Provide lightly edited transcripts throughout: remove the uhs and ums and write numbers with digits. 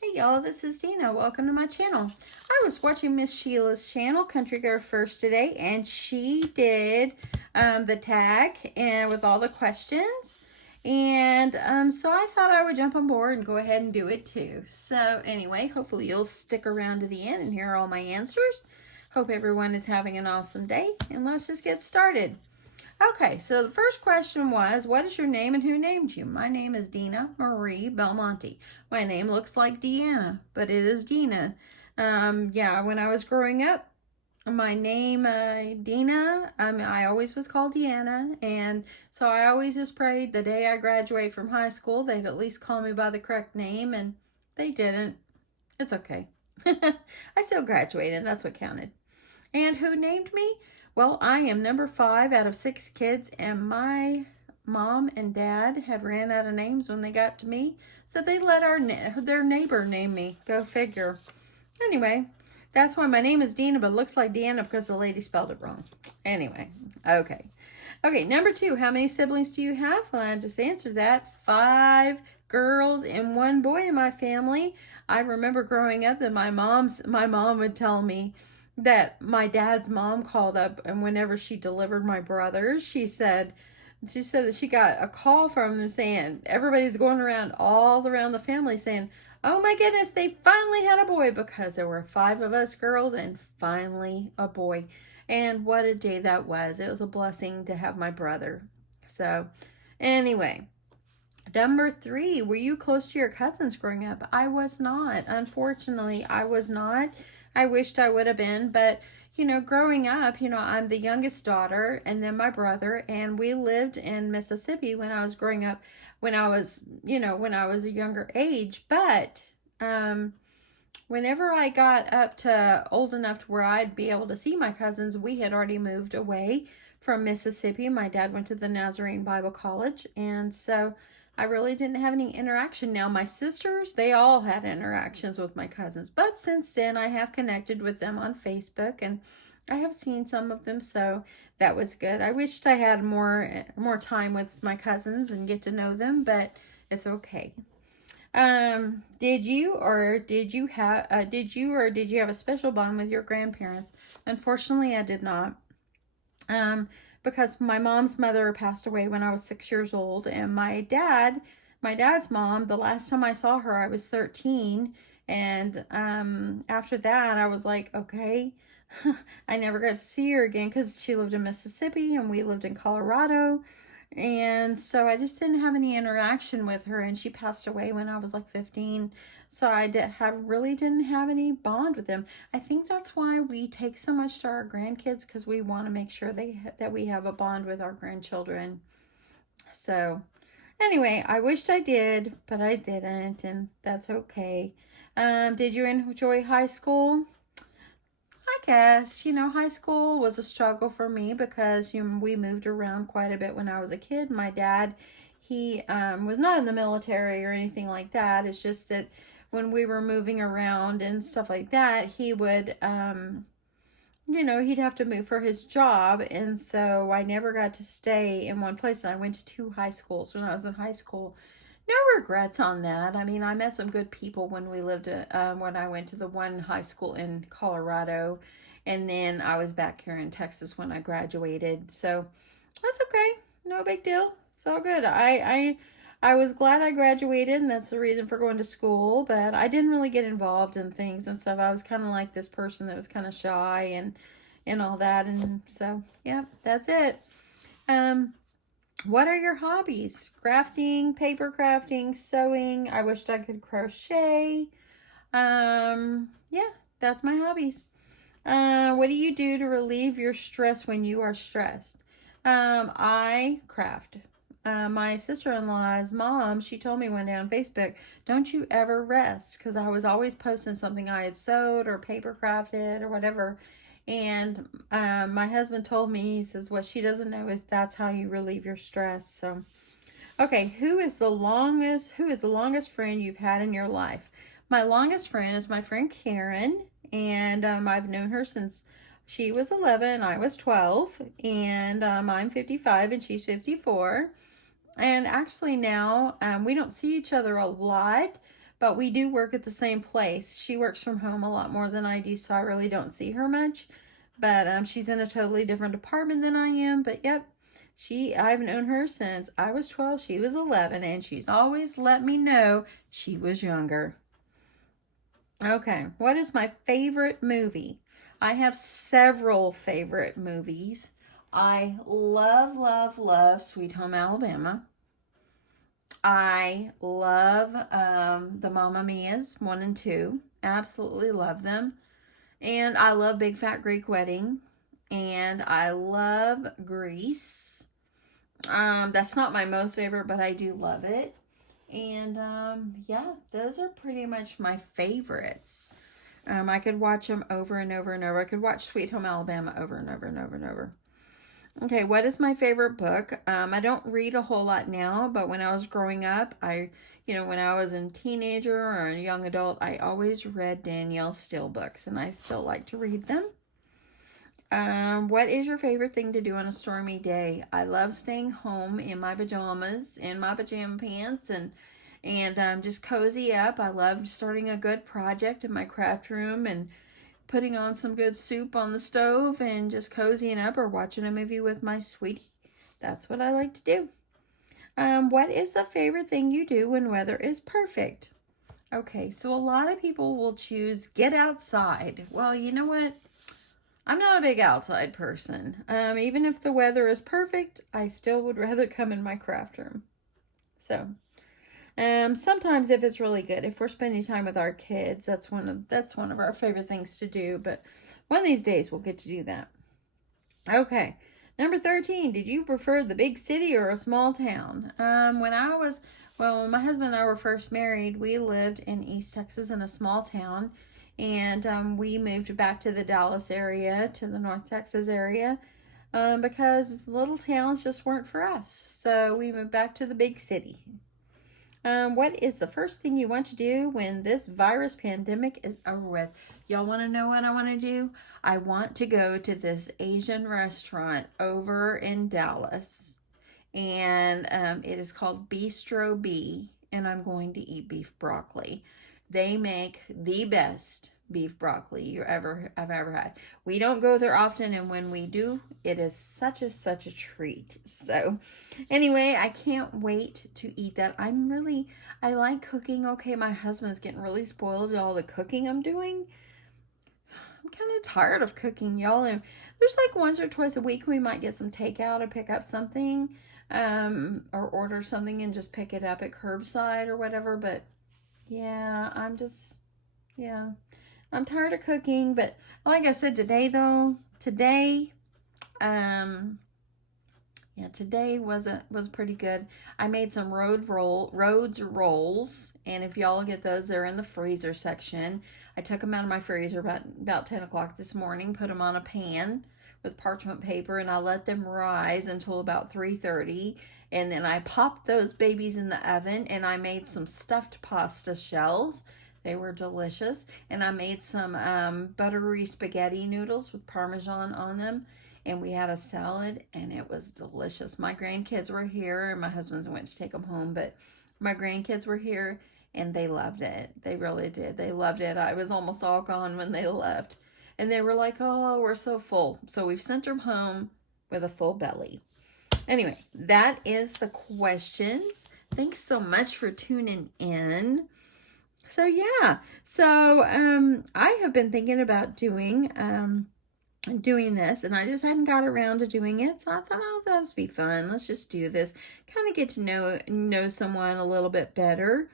Hey y'all, this is Dina. Welcome to my channel. I was watching Miss Sheila's channel, Country Girl First, today, and she did the tag and with all the questions. And so I thought I would jump on board and go ahead and do it too. So anyway, hopefully you'll stick around to the end and hear all my answers. Hope everyone is having an awesome day, and let's just get started. Okay, so the first question was, what is your name and who named you? My name is Dina Marie Belmonte. My name looks like Deanna, but it is Dina. Yeah, when I was growing up, my name, Dina, I always was called Deanna, and so I always just prayed the day I graduate from high school, they'd at least call me by the correct name, and they didn't. It's okay. I still graduated, that's what counted. And who named me? Well, I am number 5 out of 6 kids, and my mom and dad had ran out of names when they got to me, so they let their neighbor name me. Go figure. Anyway, that's why my name is Dina, but it looks like Deanna because the lady spelled it wrong. Anyway, okay. Okay, number 2, how many siblings do you have? Well, I just answered that. 5 girls and 1 boy in my family. I remember growing up that my mom would tell me that my dad's mom called up, and whenever she delivered my brothers, she said that she got a call from them saying everybody's going around all around the family saying, oh my goodness, they finally had a boy, because there were 5 of us girls and finally a boy. And what a day that was. It was a blessing to have my brother. So anyway, number 3, were you close to your cousins growing up? I was not. Unfortunately, I was not. I wished I would have been, but growing up, I'm the youngest daughter and then my brother, and we lived in Mississippi when I was growing up, when I was a younger age. But whenever I got up to old enough to where I'd be able to see my cousins, we had already moved away from Mississippi. My dad went to the Nazarene Bible College, and so I really didn't have any interaction. Now, my sisters, they all had interactions with my cousins, but since then I have connected with them on Facebook, and I have seen some of them, so that was good. I wished I had more time with my cousins and get to know them, but it's okay. Did you have a special bond with your grandparents? Unfortunately, I did not. Because my mom's mother passed away when I was 6 years old, and my dad's mom, the last time I saw her, I was 13, and after that, I was like, okay, I never got to see her again because she lived in Mississippi and we lived in Colorado, and so I just didn't have any interaction with her, and she passed away when I was like 15. So I really didn't have any bond with them. I think that's why we take so much to our grandkids, because we want to make sure that we have a bond with our grandchildren. So anyway, I wished I did, but I didn't, and that's okay. Did you enjoy high school? I guess, high school was a struggle for me because we moved around quite a bit when I was a kid. My dad, he was not in the military or anything like that. It's just that when we were moving around and stuff like that, he would, he'd have to move for his job. And so I never got to stay in one place. And I went to 2 high schools when I was in high school. No regrets on that. I mean, I met some good people when when I went to the one high school in Colorado. And then I was back here in Texas when I graduated. So that's okay. No big deal. It's all good. I was glad I graduated, and that's the reason for going to school, but I didn't really get involved in things and stuff. I was kind of like this person that was kind of shy and all that, and so, yeah, that's it. What are your hobbies? Crafting, paper crafting, sewing. I wished I could crochet. Yeah, that's my hobbies. What do you do to relieve your stress when you are stressed? I craft. My sister-in-law's mom, she told me one day on Facebook, don't you ever rest, because I was always posting something I had sewed or paper crafted or whatever. And my husband told me, he says, what she doesn't know is that's how you relieve your stress. So, okay, who is the longest friend you've had in your life? My longest friend is my friend Karen, and I've known her since she was 11, I was 12, and I'm 55 and she's 54. And actually now, we don't see each other a lot, but we do work at the same place. She works from home a lot more than I do, so I really don't see her much. But she's in a totally different department than I am. But yep, I've known her since I was 12, she was 11, and she's always let me know she was younger. Okay, what is my favorite movie? I have several favorite movies. I love, love, love Sweet Home Alabama. I love the Mamma Mia's 1 and 2. Absolutely love them. And I love Big Fat Greek Wedding. And I love Grease. That's not my most favorite, but I do love it. And yeah, those are pretty much my favorites. I could watch them over and over and over. I could watch Sweet Home Alabama over and over and over and over. Okay, what is my favorite book? I don't read a whole lot now, but when I was growing up, when I was a teenager or a young adult, I always read Danielle Steele books, and I still like to read them. What is your favorite thing to do on a stormy day? I love staying home in my pajamas, in my pajama pants, and just cozy up. I love starting a good project in my craft room and putting on some good soup on the stove and just cozying up or watching a movie with my sweetie. That's what I like to do. What is the favorite thing you do when weather is perfect? Okay, so a lot of people will choose get outside. Well, you know what? I'm not a big outside person. Even if the weather is perfect, I still would rather come in my craft room. So, sometimes if it's really good, if we're spending time with our kids, that's one of our favorite things to do. But one of these days we'll get to do that. Okay, number 13. Did you prefer the big city or a small town? When my husband and I were first married, we lived in East Texas in a small town. And we moved back to the Dallas area, to the North Texas area, because little towns just weren't for us. So we moved back to the big city. What is the first thing you want to do when this virus pandemic is over with? Y'all want to know what I want to do? I want to go to this Asian restaurant over in Dallas. And it is called Bistro B. And I'm going to eat beef broccoli. They make the best beef broccoli I've ever had. We don't go there often, and when we do, it is such a treat. So anyway, I can't wait to eat that. I like cooking. Okay, my husband's getting really spoiled with all the cooking I'm doing. I'm kind of tired of cooking, y'all. And there's like once or twice a week we might get some takeout or pick up something, or order something and just pick it up at curbside or whatever. But yeah, I'm tired of cooking. But like I said, today was pretty good. I made some Rhodes rolls, and if y'all get those, they're in the freezer section. I took them out of my freezer about 10 o'clock this morning, put them on a pan with parchment paper, and I let them rise until about 3:30. And then I popped those babies in the oven, and I made some stuffed pasta shells. They were delicious. And I made some buttery spaghetti noodles with Parmesan on them. And we had a salad, and it was delicious. My grandkids were here, and my husband's went to take them home. But my grandkids were here, and they loved it. They really did. They loved it. I was almost all gone when they left. And they were like, oh, we're so full. So we've sent them home with a full belly. Anyway, that is the questions. Thanks so much for tuning in. So yeah, I have been thinking about doing this, and I just hadn't got around to doing it. So I thought, oh, that would be fun. Let's just do this. Kind of get to know someone a little bit better.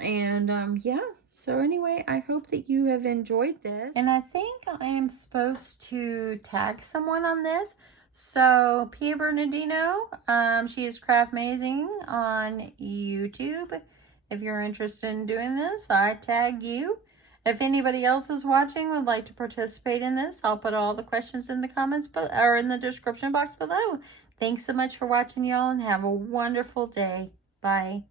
And yeah. So anyway, I hope that you have enjoyed this. And I think I am supposed to tag someone on this. So, Pia Bernardino, she is Craftmazing on YouTube. If you're interested in doing this, I tag you. If anybody else is watching would like to participate in this, I'll put all the questions in the comments or in the description box below. Thanks so much for watching, y'all, and have a wonderful day. Bye.